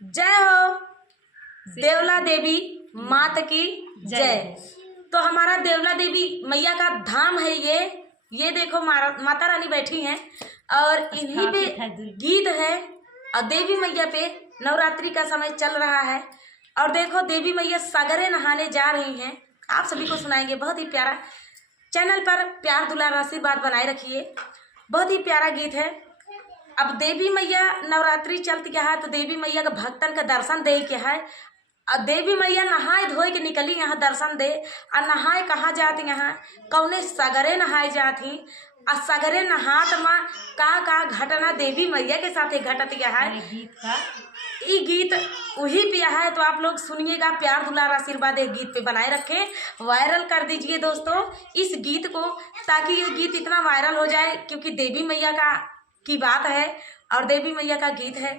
जय हो देवला देवी मात की जय। तो हमारा देवला देवी मैया का धाम है ये देखो माता रानी बैठी हैं और इन्हीं पे गीत है और देवी मैया पे नवरात्रि का समय चल रहा है। और देखो देवी मैया सागरे नहाने जा रही हैं, आप सभी को सुनाएंगे। बहुत ही प्यारा, चैनल पर प्यार दुलार आशीर्वाद बनाए रखिए। बहुत ही प्यारा गीत है। अब देवी मैया नवरात्रि चलती क्या है तो देवी मैया का भक्तन का दर्शन दे क्या है। और देवी मैया नहाए धोए के निकली यहाँ दर्शन दे। और नहाए कहाँ जाती यहाँ कौने सगरे नहाए जाती। और सगरे नहात माँ का घटना देवी मैया के साथ घटत क्या है। गीत का ये गीत वही पिया है तो आप लोग सुनिएगा, प्यार दुलार आशीर्वाद एक गीत पे बनाए रखे, वायरल कर दीजिए दोस्तों इस गीत को, ताकि ये गीत इतना वायरल हो जाए क्योंकि देवी मैया की बात है और देवी मैया का गीत है।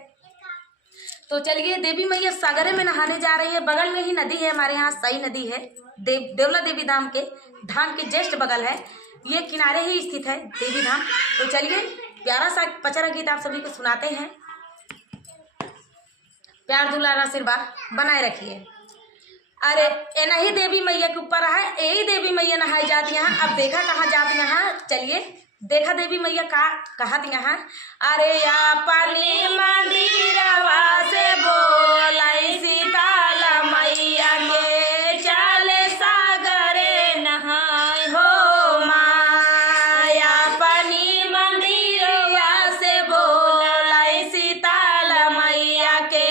तो चलिए, देवी मैया सागरे में नहाने जा रही है। बगल में ही नदी है, हमारे यहाँ सई नदी है, देवला देवी धाम के जस्ट बगल है, ये किनारे ही स्थित है देवी धाम। तो चलिए प्यारा सा पचरा गीत आप सभी को सुनाते हैं। प्यार दुलार आशीर्वाद बनाए रखिए। अरे ए नहीं देवी मैया के ऊपर है, यही देवी मैया नहाई जाती यहाँ। अब देखा कहाँ जाती यहाँ, चलिए देखा देवी मैया का कहत यहाँ। अरे या पानी मंदिरवा से बोलाई सीताला मैया के चले सागरे नहाय हो माया। पानी मंदिरवा से बोलाई सीताला मैया के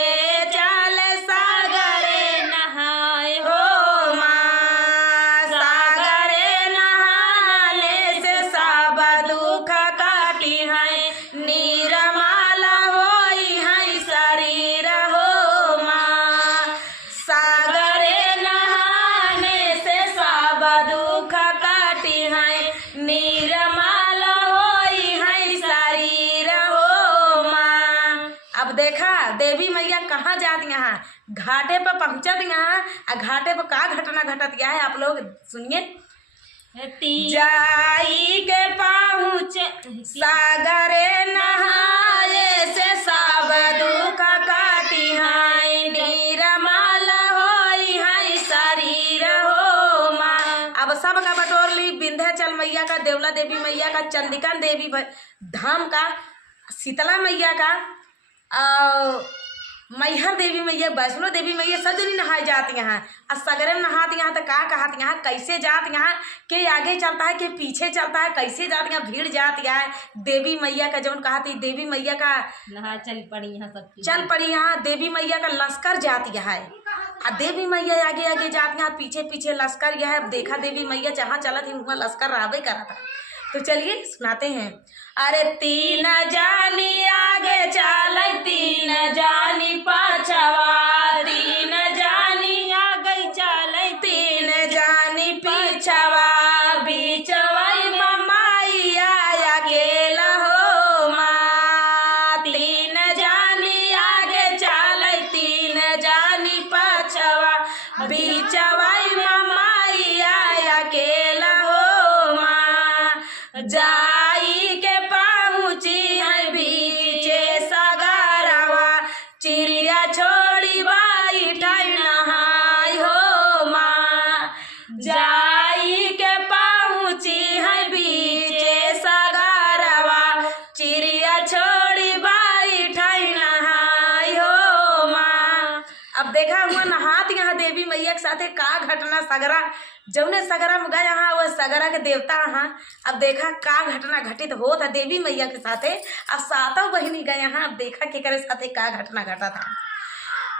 चले सागरे नहाय हो माँ। सागरे नहाने से सब दुख काटी है, निरमाला होई है शरीर हो माँ। सागरे नहाने से सब दुख काटी है, निरमाला होई है शरीर हो माँ। अब देखा देवी मैया कहाँ जाती यहाँ, घाटे पर पहुँचत यहाँ। घाटे पर का घटना घटत गया है आप लोग सुनिए। जाई के पहुँच सागरे नहाए से सब दुख काटी है, निरमाला होई है शरीर हो माँ। अब सब का बटोर ली, विंध्याचल मैया का, देवला देवी मैया का, चंडिका देवी धाम का, शीतला मैया का, मैहर देवी मैया, वैष्णो देवी मैया, सब जनी नहाए जाती यहाँ। और सगरे में नहाती यहाँ तो का कहती यहाँ, कैसे जाती यहाँ, के आगे चलता है के पीछे चलता है, कैसे जाती यहाँ, भीड़ जाती है। देवी मैया का जौन कहती, देवी मैया का नहा चल पड़ी यहाँ, सब चल पड़ी यहाँ। देवी मैया का लश्कर जाती है और देवी मैया आगे आगे जाती है, पीछे पीछे लश्कर यह है। अब देखा देवी मैया जहाँ चला थी वहाँ लश्कर रहबे करा था। तो चलिए सुनाते हैं। अरे तीन जानी आगे चल, तीन जानी पाछवा, तीन जानी आगे चल, तीन जानी पीछवा, बीचवाई ममाइया अकेला हो माँ। तीन जानी आगे चल, तीन जानी पाछवा, बीचवाई ममाइया अकेला हो माँ। जाई के पहुँची है बीचे सगरवा, चिड़िया छोड़ी बाई ठाई नहाय हो माँ। जाई के पहुँची है बीचे सगरवा, चिड़िया छोड़ी बाई ठाई नहाय हो माँ। अब देखा हुआ नहात यहाँ देवी मैया के साथे का घटना सगरा, जौने सगरा में गए यहाँ वह सगरा के देवता यहाँ। अब देखा का घटना घटित होता देवी मैया के साथे। अब सातों बहिनी गए यहाँ, अब देखा के करे साथे का घटना घटा था।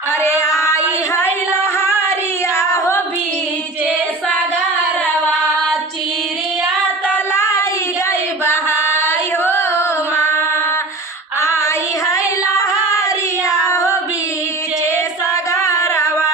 अरे आई है लहरिया हो बीचे सगरवा, चिड़िया तलाई गई बहाई हो माँ। आई है लहरिया हो बीचे सगरवा,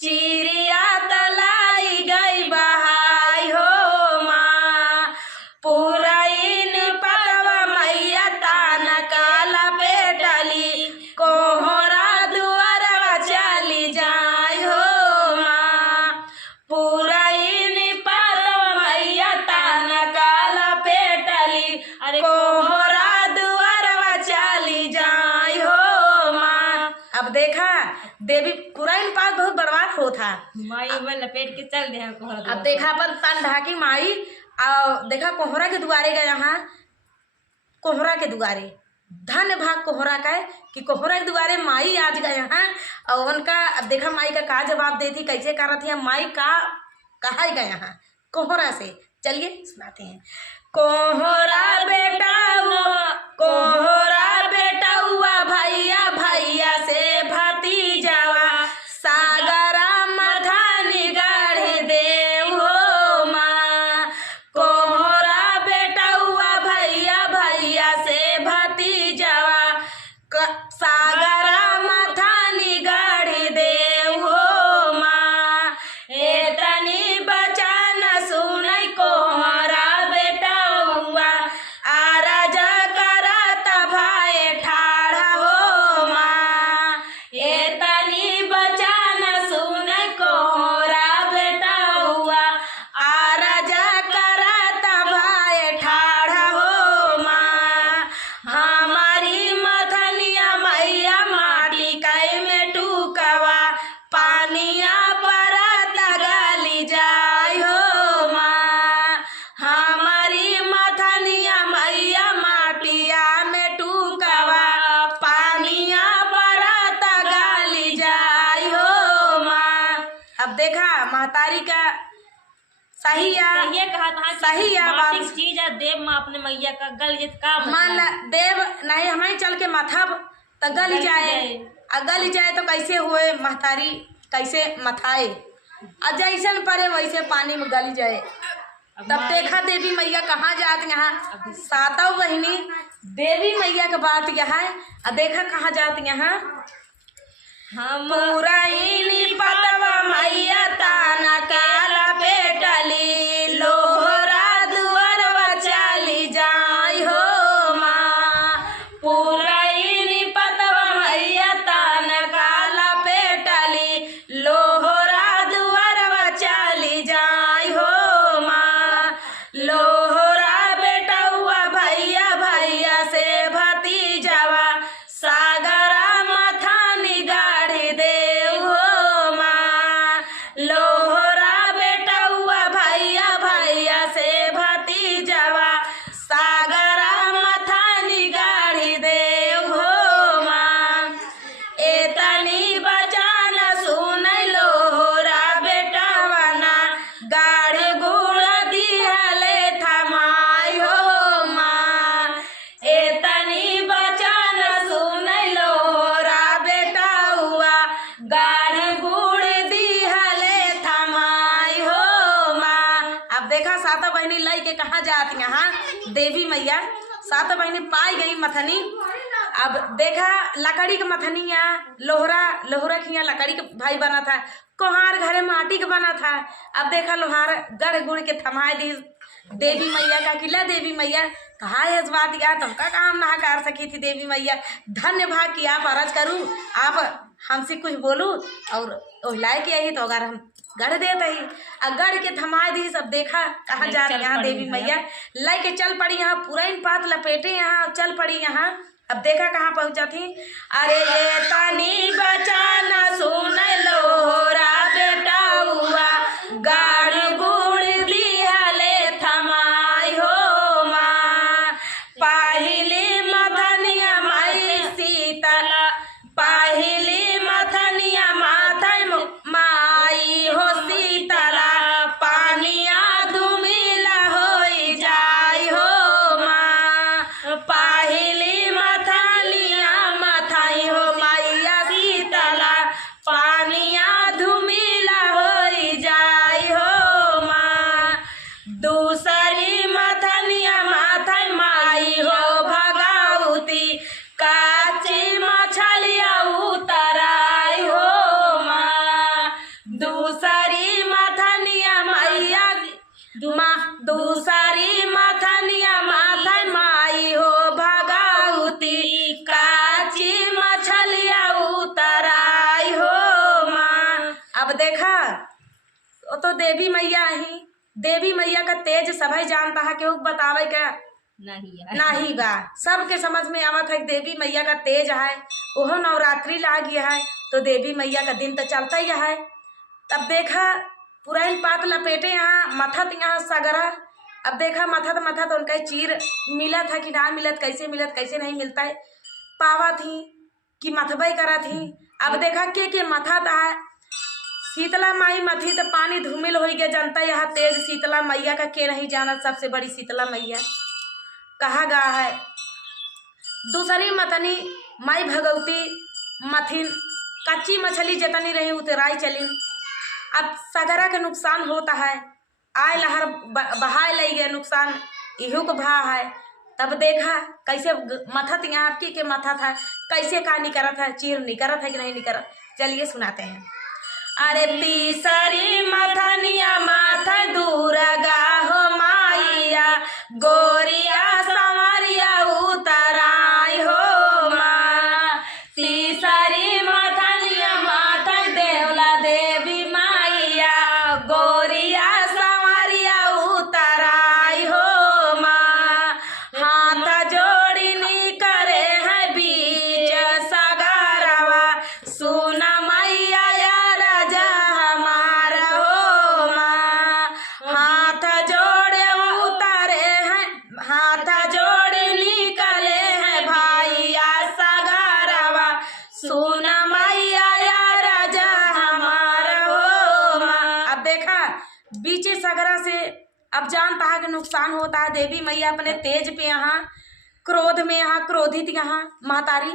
चिड़िया तलाई गई बहाई हो माँ। पुरैन पतवा मैया तान काला पेटली, कोहरा दुआरवा चली जाय हो माँ। पुरैन पतवा अब देखा देवी पुराइन पात बहुत बर्बाद हो था। माई में लपेट के चल दे हमको हर अब देखा अपन तन ढाकी माई और देखा कोहरा के दुआरे गए यहाँ, कोहरा के दुआरे धन्य भाग कोहरा का है कि कोहरा के दुआरे माई आज गए यहाँ और उनका अब देखा माई का जवाब देती कैसे कर रही है माई का कहा गए यहाँ कोहरा से। चलिए सुनाते हैं। कोहरा बेटा वो कोहरा बेटा हुआ भैया भैया से भतीजावा सागरा मथानी गाड़ी देव हो माँ। कोहरा बेटा हुआ भैया भैया से भतीजावा सागरा मथानी गाड़ी देव हो माँ। एतनी बचा न सुनई कोहरा बेटा हुआ आराजा करता भाई ठाड़ा हो माँ। एतनी बचा न सुनई कोहरा बेटा हुआ आराजा करता भाई ठाड़ा हो माँ। हमारी मथनिया मैया माटी कई में टूकवा पानिया परत गली जाय हो माँ। हमारी मथनिया मैया माटिया में टूकवा पानिया परत गली जाय हो माँ। अब देखा महतारी का सही है ये कहा था कि सही है बात। माटी की चीज है देव माँ अपने मैया का गल जित का मान मतलब देव नहीं हमें चल के माथा तो गल जाए गल जाए तो कैसे हुए महतारी कैसे मथाए जैसन परे वैसे पानी में गल जाए। तब देखा देवी मैया कहाँ जात यहाँ सातों बहिनी देवी मैया का बात यहाँ है। देखा कहाँ जात यहाँ हम पूरा ही पतवा मैया ताना काला पेटली लोहरा दुअरवा चली जाय हो माँ। पूरा ही पतवा मैया ताना काला पेटली लोहरा दुअरवा चली जाय हो माँ। लोहरा बेटा हुआ भैया भैया से भतीजावा सागरा मथानी गाड़ी देव हो माँ। लोहरा बेटा हुआ भैया भैया से भतीजावा सागरा मथानी गाड़ी देव हो माँ। एतनी बचान सुन लोहरा बेटा बना गाड़ी गुड़ा दिहले थमाई हो माँ। एतनी बचान सुन लोहरा बेटा हुआ गाड़ी गुड़ दिहले थमाई हो माँ। अब देखा सातों बहनी लई के कहाँ जाती यहाँ देवी मैया सातों बहनी पाई गई मथनी। अब देखा लकड़ी के मथनिया लोहरा की यहाँ लकड़ी के भाई बना था कोहार घरे माटी के बना था। अब देखा लोहार गड़ गुड़ के थमाए दी देवी मैया का किला देवी मैया कहा है इस बात या तुमका काम ना कर सकी थी देवी मैया धन्य भाग की आप अरज करूँ आप हमसे कुछ बोलू और ओहिलाए के आई तो अगर हम गढ़ देते ही गढ़ के थमा दी। सब देखा कहाँ जा रही यहाँ देवी मैया लाई के चल पड़ी यहाँ पूरा इन पात लपेटे यहाँ चल पड़ी यहाँ। अब देखा कहाँ पहुँचा थी। अरे ये तनी बचाना सुन लोहरा बेटा हुआ गाड़ी गुड़ दिहले थमाई हो माँ। पाहिली मथनिया माई सीतला पाहिली मथनिया माथा माई हो सीतला पानिया धुमिला हो जाय हो माँ। पाहिली मथनिया मथाई हो मैया सीतला पानिया धुमिला हो जाय हो माँ। दूसरी मथनिया माथा माई हो भगावती काची मछलिया उतराय हो माँ। दूसरी मथनिया मैया दूसरी मथनिया माथा माई हो भगावती काची मछलिया उतराय हो माँ। अब देखा वो तो देवी मैया ही देवी मैया का तेज सभी जानता है क्यों बतावे क्या नाही बा। सबके समझ में आवत है देवी मैया का तेज है, ओहो नवरात्रि ला गया है तो देवी मैया का दिन तो चलता ही है। तब देखा पुरान पात लपेटे यहाँ मथत यहाँ सगरा। अब देखा मथत उनका चीर मिलत है कि ना मिलत, कैसे मिलत कैसे नहीं मिलता है, पावा थी कि मथबई करा थी। अब देखा के मथत है, शीतला माई मथी तो पानी धूमिल हो गया। जनता यहाँ तेज शीतला मैया का के नहीं जाना, सबसे बड़ी शीतला मैया कहा गा है। दूसरी मतनी माई भगवती मथिन, कच्ची मछली जतनी रही उतराई चली। अब सगरा का नुकसान होता है, आय लहर बहाय लई गया, नुकसान इहू को भा है। तब देखा कैसे मथत यहाँ आपकी के मथत है, कैसे का निकरत है, चीर निकरत है कि नहीं निकरत, चलिए सुनाते हैं। अरे तीसरी मथनिया माथा दुर्गा हो माइया, गोरिया संवरिया उतराई हो माँ। तीसरी मथनिया माथा देवला देवी माइया, गोरिया संवरिया उतराई हो माँ। हाथ जोड़ी नी करे है बीच सगरवा, सुन मैया बीचे सगरा से। अब जानता है कि नुकसान होता है, देवी मैया अपने तेज पे यहाँ क्रोध में यहाँ क्रोधित यहाँ महतारी।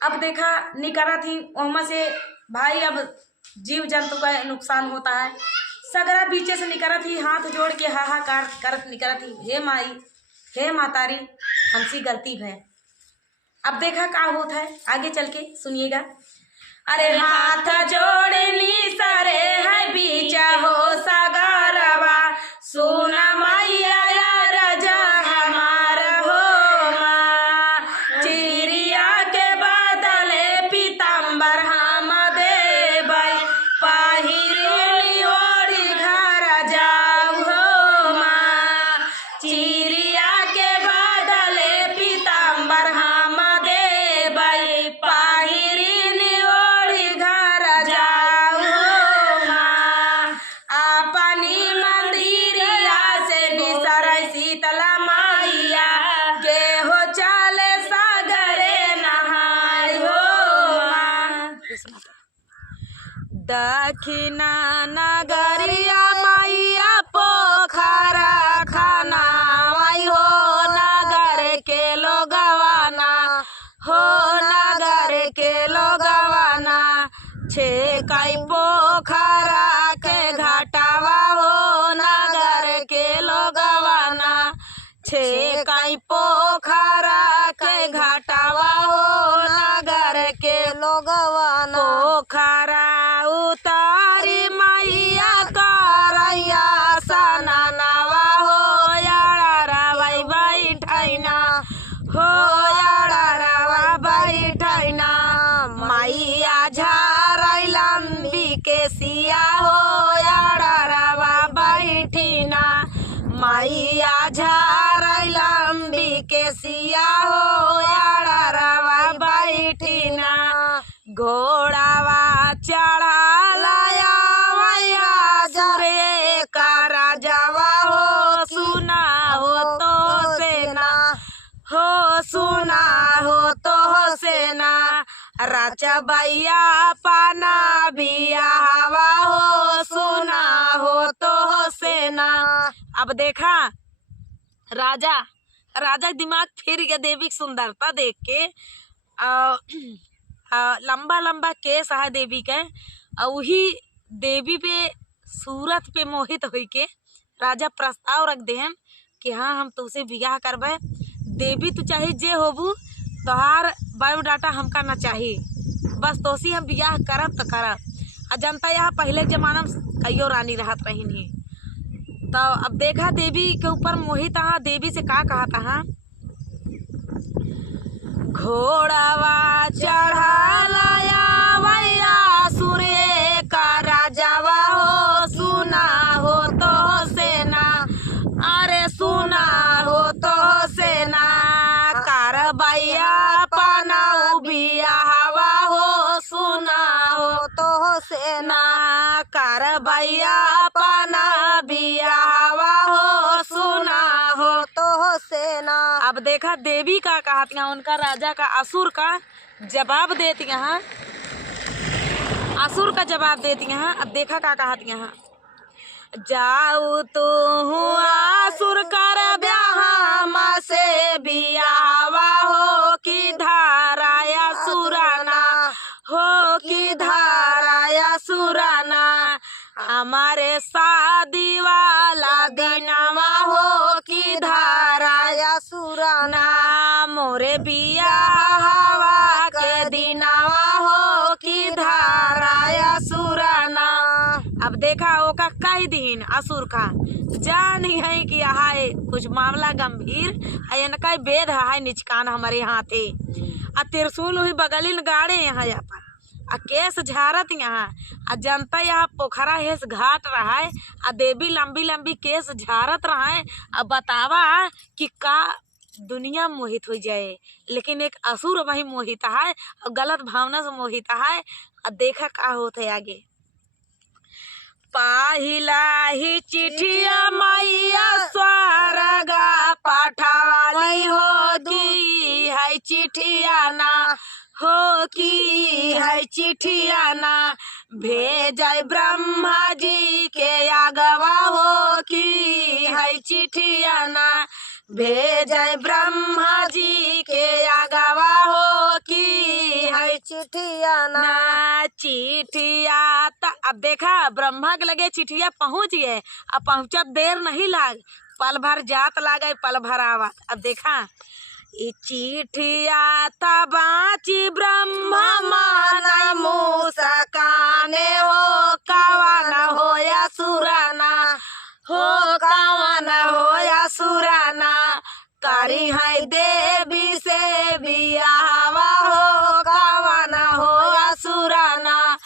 अब देखा निकरा थी ओमा से भाई, अब जीव जंतु का नुकसान होता है। सगरा बीचे से निकरा थी, हाथ जोड़ के हाहाकार करत निकरा थी, हे माई हे महतारी हमसी गलती है। अब देखा क्या होता है, आगे चल के सुनिएगा। अरे हाथ जोड़नी सरे है बीच हो सगरवा, सुना मैया राजा हमार हो माँ। चिड़िया के बदले पीताम्बर हम देबै, पहिरनी ओढ़ी घर जाऊ हो माँ। चिड़िया के बदले पीताम्बर हम देबै, पहिरनी ओढ़ी घर जाऊ हो माँ। अपनी मंदिरिया से निसरै शीतला मैया, के हो चले सागरे नहाय हो माँ। दक्षिणा नगरिया मैया पोखरा खनावई हो, नगर के लोगवाना हो, नगर के लोगवाना। छेकाई पोखरा के घाटावा हो, नगर के लोगवाना। छेकाई पोखरा के घाटावा हो, नगर के लोगवाना। पोखरा उतारी मैया करैया सननवा हो, यारवा बैठैना हो, यारवा बैठैना। मैया झारै लंबी के सिया हो, यारवा बैठिना। मैया झारै लंबी के सिया हो, यारवा बैठिना। घोड़ावा चढ़ालाया मैया सुरे का राजावा हो, सुना हो तो सेना हो, सुना हो तो सेना। राजा भैया पाना बिया हवा हो, सुना हो तो सेना। अब देखा राजा दिमाग फिर गया देवी की सुंदरता देख के। लंबा लंबा केस है देवी के, वही देवी पे सूरत पे मोहित हुई के राजा प्रस्ताव रख देहन कि हाँ हम तुझसे बियाह करबे। देवी तू चाहे जे होबू, तोहार बायोडाटा हमका ना चाहिए, बस तोसी हम बियाह करब तो करब। जनता यहाँ पहले जमाना में कईयो रानी रहत रही नहीं। तो अब देखा देवी के ऊपर मोहित हाँ, देवी से का कहा था, घोड़ावा चढ़ालाया भैया सूर्य का राजावा हो, सुना हो तो सेना। अरे सुना हो तो सेना। से ना कर भैया अपना बियाहवा हो सुना हो तो से ना। अब देखा देवी का कहती हैं, उनका राजा का असुर का जवाब देती हैं, असुर का जवाब देती हैं। अब देखा का कहती हैं, जाऊ तो असुर कर ब्याह से बियाहवा हो कि धाराया सुराना हो कि धाराया सुराना। हमारे शादी वाला दिनवा हो कि धाराया सुराना। मोरे बियाहवा के दिनवा हो कि धाराया सुराना। अब देखा वो का कई दिन असुर का जानी है कि हाय कुछ मामला गंभीर है, इनका वेद है निचकान हमारे यहाँ थे। आ त्रिशूल हुई बगलिन गाड़े यहाँ पर आ केस झारत यहाँ आ जनता यहाँ पोखरा हेस घाट रहा है आ देवी लंबी लंबी केस झारत रहा है। अब बतावा कि का दुनिया मोहित हो जाए, लेकिन एक असुर वही मोहित है और गलत भावना से मोहित है। अब देखा का होता है आगे। पहिला ही चिठिया मैया स्वर्गा पठाली हो कि है चिठिया ना हो कि है चिठिया ना। भेजय ब्रह्मा जी के आगवा हो कि है चिठिया ना। भेजय ब्रह्मा जी के आगवा हो कि है चिठिया ना। चिठिया अब देखा ब्रह्मा के लगे चिठिया पहुंच गए। अब पहुंचत देर नहीं लाग, पल भर जात लागे पल भर आवत। अब देखा ई चिठिया तबाची ब्रह्मा माना मुसकाने हो कवन हो या सुराना हो कवन हो या सुराना। करी है देवी से बियाहवा हो कवन हो या सुराना।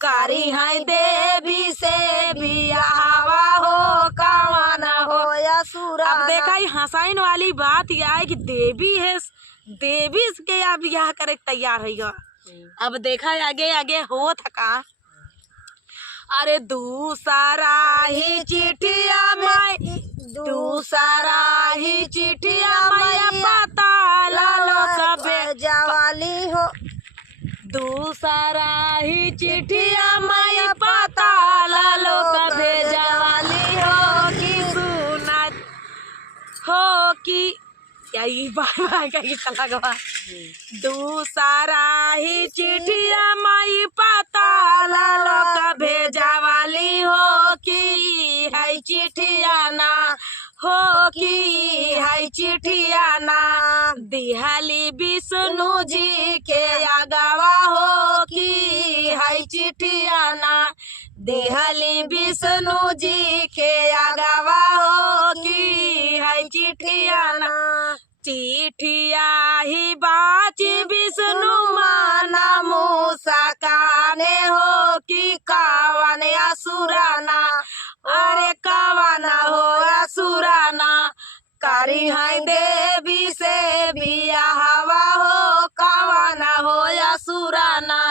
करी है देवी से बियाहवा हो कवन हो या सुराना। अब देखा ये हंसाइन वाली बात यह है कि देवी है, देवी के या बियाह करे तैयार है। अब देखा आगे आगे हो थका। अरे दूसरा ही चिठिया मैं दूसरा ही चिठिया मैया पता लालो कबे जवाली हो। दूसरा ही चिठिया मैया पता लालो कबे जवाली हो कि सुनत हो कि क्या ये बार कहीं चला गवा। दूसरा ही चिठिया माई पता लालो कबे जवाली हो कि है चिठिया ना हो कि है चिठिया ना। दिहाली विष्णु जी के आगवा हो कि है चिठिया ना। दिहाली विष्णु जी के आगवा हो कि है चिठिया ना। चिठिया ही बाची विष्णु माना मुसकाने हो कि कवन असुराना। अरे कवन हो असुराना। करी है देवी से बियाहवा हो कवन हो असुराना।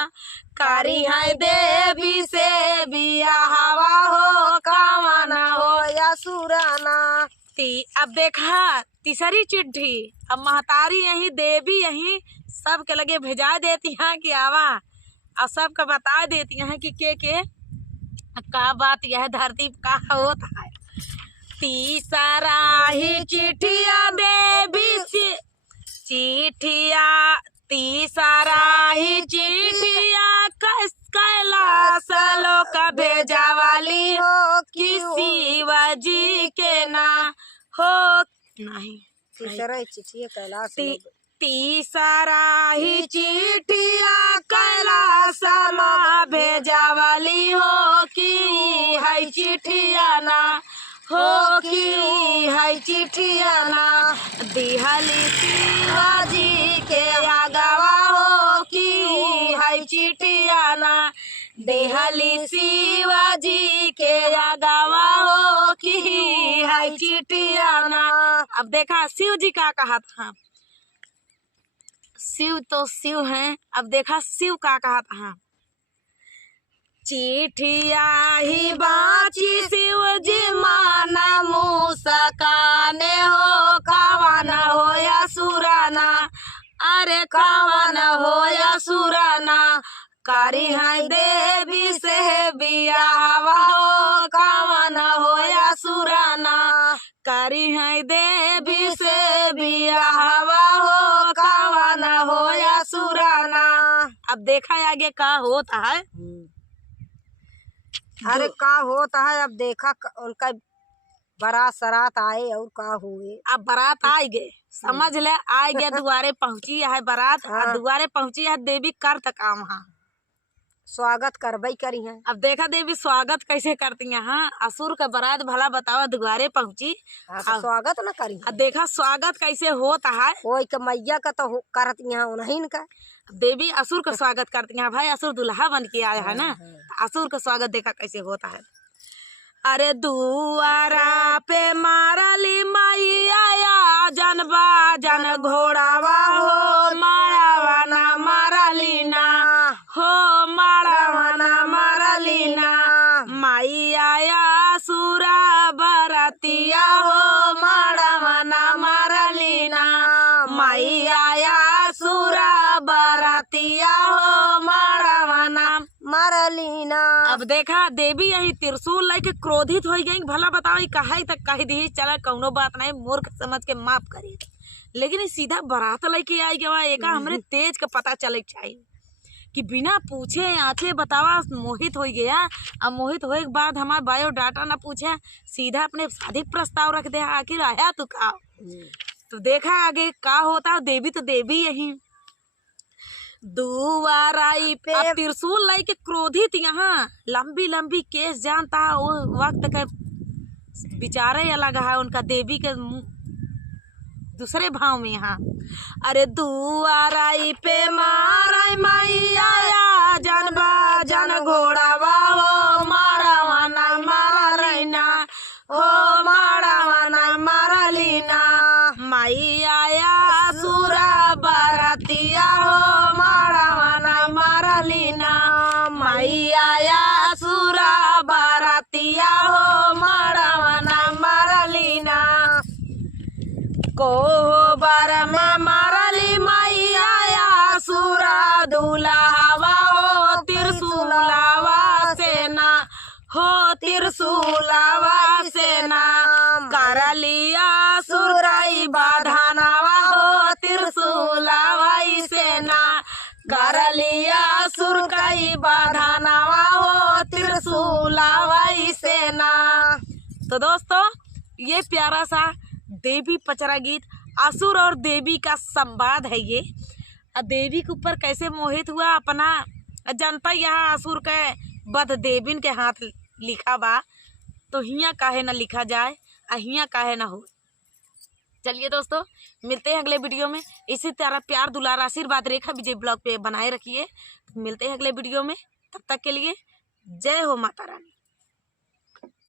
करी है देवी से बियाहवा हो कवन हो असुराना। अब देखा तीसरी चिट्ठी। अब महतारी यही देवी यही सब के लगे भेजा देती हैं कि आवा और सबका बता देती हैं कि के का बात यह धरती का होता है। तीसरा ही चिठिया देवी से चिठिया तीसरा ही चिठिया कैलाश लोक भेजा वाली हो कि शिवाजी के ना हो नहीं। तीसरा ही चिठिया कैलाश तीसरा ही चिठिया कैलाश माँ भेजा वाली हो कि है चिठिया ना हो कि है चिठिया ना। दिहली शिवाजी के आगवा हो कि है चिठिया ना। दिहली शिवाजी के आगवा हो कि है चिठिया ना। अब देखा शिव जी का कहा था, शिव तो शिव हैं। अब देखा शिव का कहा था, चिठिया ही बाची शिव जी माना मुस्काने हो कावन हो या सुराना, अरे कावन हो या सुराना, कारी है देवी से बियावा हो कावन हो या सुराना, कारी है देवी से बियावा हो कावन हो या सुराना। अब देखा है आगे का होता है। अरे का होता है, अब देखा उनका बारात सरात आए और का हुए। अब बारात आ गए, समझ ले आ गया, दुआरे पहुंची है बारात। हाँ। दुआरे पहुंची है देवी कर तक वहाँ स्वागत करबई करी है। अब देखा देवी स्वागत कैसे करती है। हाँ, असुर का बारात भला बताओ दुआरे पहुंची। हाँ, तो स्वागत न करी अब देखा स्वागत कैसे होता है। कोई के मैया का तो करती है उन्हीं का। देवी असुर का स्वागत करती है। भाई असुर दुल्हा बन के आया है ना, असुर का स्वागत देखा कैसे होता है। अरे दुआरा पे मारली मैया जनबा जन घोड़ावा हो मारावा ना मारली ना हो मारावा ना मारली ना, मैया सुरा बरतिया हो मारावा ना मारली ना, मैया सुरा बरतिया हो मारावा ना मारलीना। अब देखा देवी यही त्रिशूल लेके क्रोधित हो गई। भला बताओ कहा तक कह दी चला कौनो बात नहीं, मूर्ख समझ के माफ करी, लेकिन सीधा बारात लेके आई गवा। एक हमरे तेज का पता चले चाहिए कि बिना पूछे आंखें बतावा मोहित हो गया। अब मोहित होए के बाद हमारा बायोडाटा ना पूछे, सीधा अपने शादी प्रस्ताव रख दे। आखिर आया तू का। तो देखा आगे का होता। देवी तो देवी यही दुआराई पे अब त्रिशूल लाई के क्रोधित यहाँ लंबी लंबी केस जानता है। वो वक्त के विचारे अलग है उनका, देवी के दूसरे भाव में। यहाँ अरे दुआराई पे माराई मैया जनबा जन घोड़ावा हो मारावा ना मारलीना हो मारावा ना मारलीना, मैया सुरा बरतिया हो मारावा ना मारलीना, मैया सुरा बरतिया हो मारावा ना मारलीना, कोहबर में मारली मैया सुरा दुल्हावा हो त्रिशूलावा सेना हो त्रिशूलावा सेना, करलिया सुराई बाधानावा हो त्रिशूलावा सेना, करलिया सुरकाई बाधानावा हो त्रिशूलावा सेना। तो दोस्तों ये प्यारा सा देवी पचरा गीत असुर और देवी का संवाद है। ये देवी के ऊपर कैसे मोहित हुआ अपना जनता। यहाँ असुर के बद देवीन के हाथ लिखा बा, तो हिया काहे ना लिखा जाए, हिया काहे ना हो। चलिए दोस्तों मिलते हैं अगले वीडियो में। इसी तरह प्यार दुलार आशीर्वाद रेखा विजय ब्लॉग पे बनाए रखिए। मिलते हैं अगले वीडियो में, तब तक के लिए जय हो माता रानी।